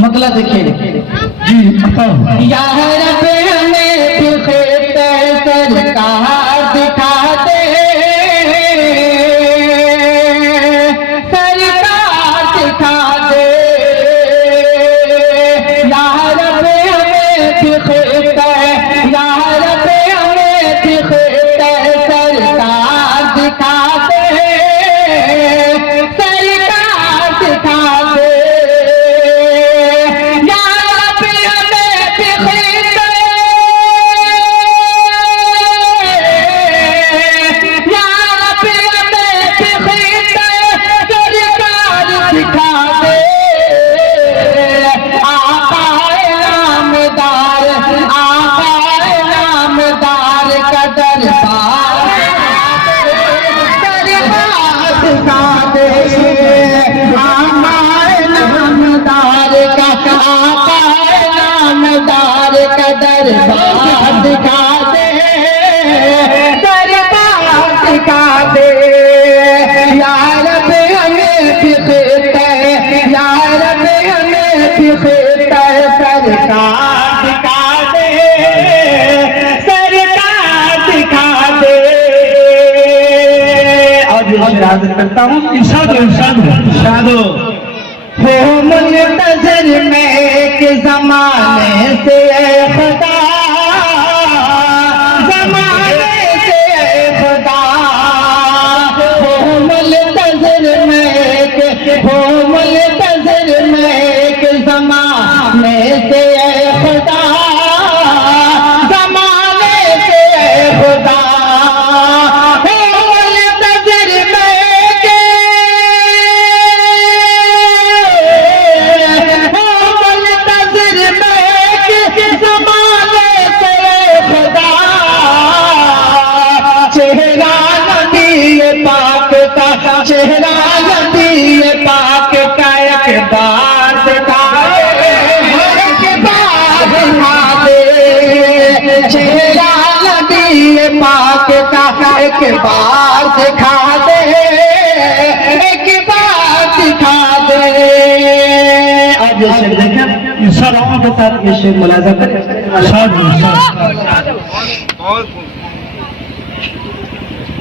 मतलब देखिए जी बताओ। या रब हमें सरकार दिखा दे, सरकार दिखा दे। या रब हमें या रब हमें सरकार दिखा दे, सरकार दिखा दे। दरबार दिखा दे, दरबार दिखा दे। या रब हमें या रब हमें सरकार दिखा दे, सरकार दिखा दे। और इरशाद करता हूँ, इरशाद इरशाद हो मुंतज़िर में एक ज़माने से खुदा, ज़माने से खुदा। हो मुंतज़िर में एक ज़माने से खुदा, ज़माने से खुदा। चेहरा नबी पाक का एक बार दिखा दे, एक बार दिखा दे। चेहरा नबी पाक का एक बार दिखा दे, एक बार दिखा दे। अब ये शेर देखें, इरशाद के साथ ये शेर मुलाजा करें। इरशाद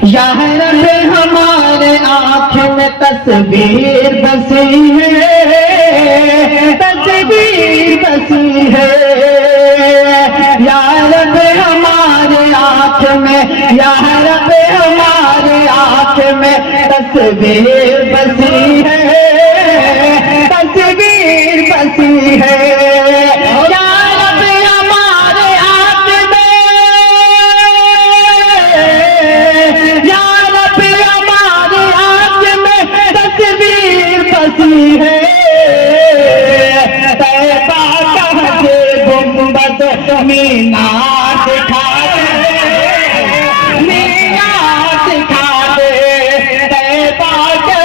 या रब हमारे आँख में तस्वीर बसी है, तस्वीर बसी है। या रब हमारे आँख में, या रब हमारे आँख में तस्वीर बसी है, तस्वीर बसी है। मीनार दिखा दे, मीनार दिखा दे। तैबा के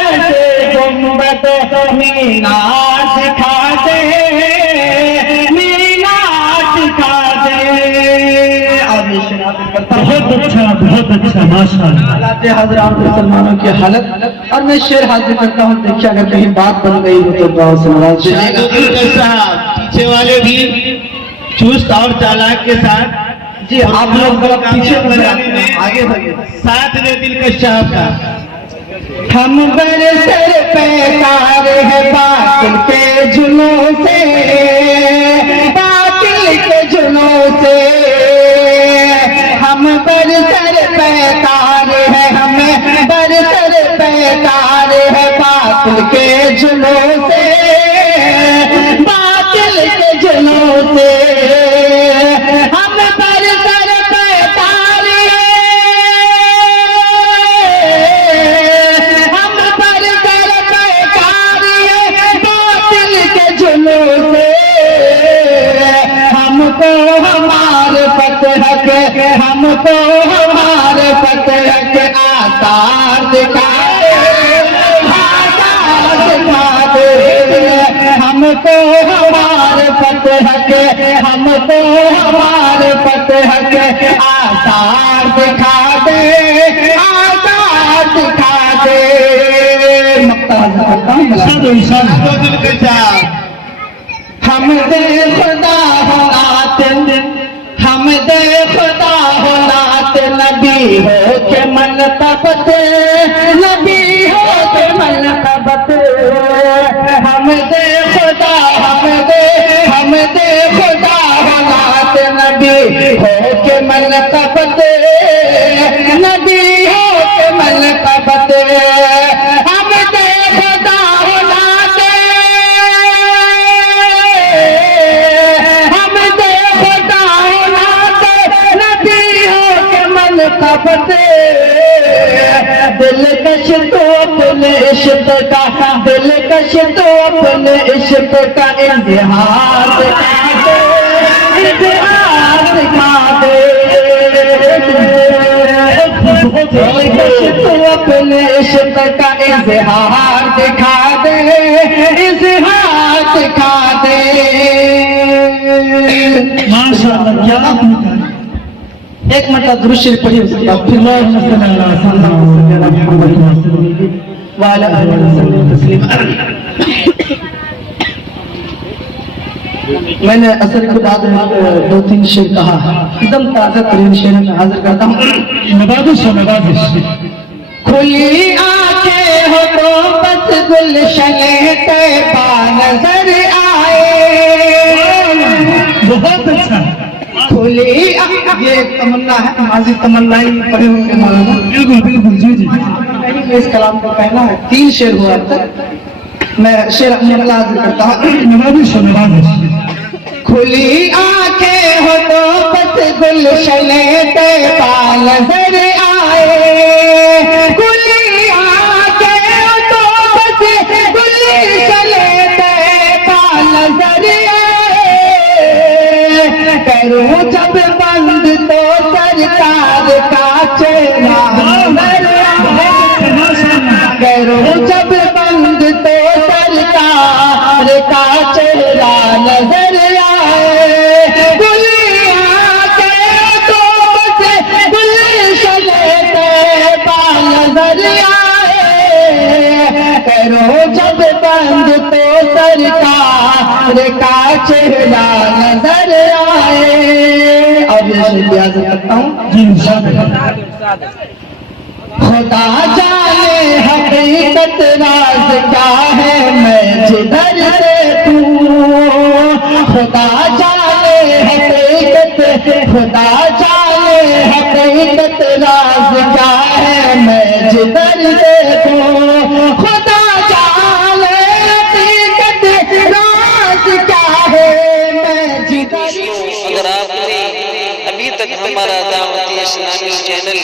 गुंबद मीनार दिखा दे, मीनार दिखा दे। बहुत अच्छा माशाअल्लाह। हालात हज़रात मुसलमानों की हालत। और मैं शेर हाजिर करता हूँ, देखिए अगर कहीं बात बन गई हो तो दुआ से नवाज दीजिएगा। पीछे वाले भी चुस्त और चालाक के साथ जी आप लोग पीछे आगे बढ़िए। साथ में दिलकश साहब का हम बड़े सर पे कार है बातिल के जुनों से, बातिल के जुनों से। हम बड़े सर पे कार है, हमें बड़े सर पे कार है बातिल के जुनों से, बातिल के जुनों से। हम बड़े सर पे कार हमारे फतह के, हमको हमारे फतह के आसार दिखा दे, आसार दिखा दे। हमको हमारे फतह के, हमको हमारे फतह के आसार दिखा दे, आसार दिखा दे। इरशाद इरशाद तो दिल के साथ हम दे खुदा हो नात, हम दे खुदा हो नात, नबी हो के मन तबत, नबी हो के मन तबत। हम दे खुदा, हम दे खुदा हो नात, नबी हो के मन तबत, नबी हो के मन तबत। हम दे खुदा हो नात, हम दे खुदा हो नात, नबी हो के मन तबत। दिलकश तो अपने इश्क का, दिलकश तो अपने इश्क का इज़हार दिखा दे, इज़हार दिखा दे। दिलकश तो अपने इश्क का इज़हार दिखा दे, इज़हार दिखा दे। माशाअल्लाह क्या आपने कहा। एक मतलब दुरूद शरीफ पढ़िए उसके बाद फिर अल्लाहुम्मा सल्ली अला सय्यिदना मुहम्मद वाला तस्लीम। मैंने असर के बाद 2-3 शेर कहा, एकदम ताज़ा तरीन शेर में हाजिर करता हूँ। नवाजिश नवाजिश। खुली आंखें हो तो बस गुलशने तैबा नजर आए। बहुत अच्छा। खुली ये एक तमन्ना है, माजी तमन्ना ही पढ़े होंगे मौलाना। बिल्कुल बिल्कुल जी जी। नहीं, इस कलाम को कहना है 3 शेर हुआ अब तक। मैं शेर अपने हाजिर करता हूँ। नवाजिश नवाजिश। खुली आंखें हो तो बस गुलशने तैबा नजर आए। खुली आंखें हो तो बस गुलशने तैबा नजर आए। करूं जब बंद तो सरकार का चेहरा नजर आए। करूं जब बंद तो सरकार का चेहरा नजर आए। गुलियां के तो बस गुलशने तैबा नजर आए। करो जब बंद तो सरकार का चेहरा नजर आए। अब ये लिहाज करता हूँ। जी इरशाद। खुदा जाने हकीकत राज क्या है, मैं जिधर से तू। खुदा जाने हकीकत, खुदा जाने हकीकत राज क्या है, मैं जिधर से तू। खुदा जाने हकीकत राज क्या है, मैं जिधर से तू। अगर आपने अभी तक हमारा दावती इस्लामी चैनल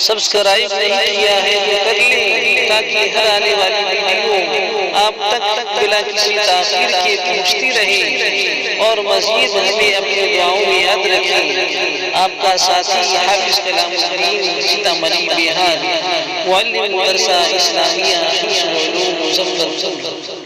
सब्सक्राइब नहीं किया है तो कर लें, ताकि हर आने वाली वीडियो आप तक बिना किसी ताखीर के पहुंचती रहे। और मज़ीद हमें अपनी दुआओं में याद रखें। आपका साथी हाफिज कलामुद्दीन सीतामढ़ी बिहार, मुअल्लिम मदरसा इस्लामिया हिफ्ज़ुल उलूम मुज़फ़्फ़र।